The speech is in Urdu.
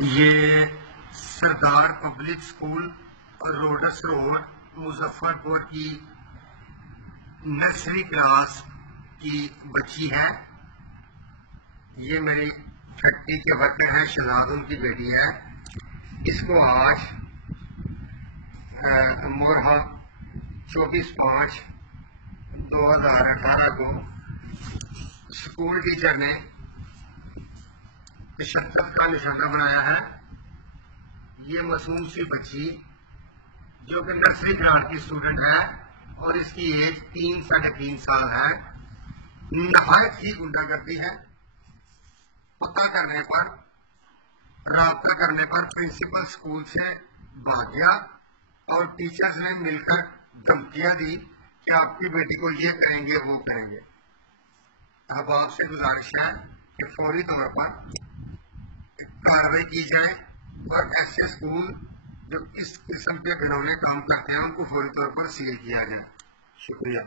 یہ Sardar public school roads road Muzaffarpur کی نرسری کلاس کی بچی ہے. یہ میری فیکٹری کے ورکر ہے، شہزاد ان کی بیٹی ہے. اس کو آج مورہ 24/5/2018 کو اسکول ٹیچر نے تشدد کا نشانہ بنایا ہے. یہ معصوم سی بچی جو کہ نرسری کلاس کی اسٹوڈنٹ ہے اور اس کی ایج 3-3.5 سال ہے، نہایت ہی غنڈہ گردی ہے. پتہ کرنے پر، رابطہ کرنے پر پرنسپل اسکول سے بھاگ گیا اور ٹیچرز نے مل کر دھمکیاں دی کہ آپ کی بیٹی کو یہ کریں گے وہ کریں گے. اب آپ سے گزارش ہے کہ فوری طور پر کارروائی کی جائے اور ایسے اسکول جو اس قسم کے گھنونے کام کرتے ہیں ان کو فوری طور پر سیل کیا جائے. شکریہ.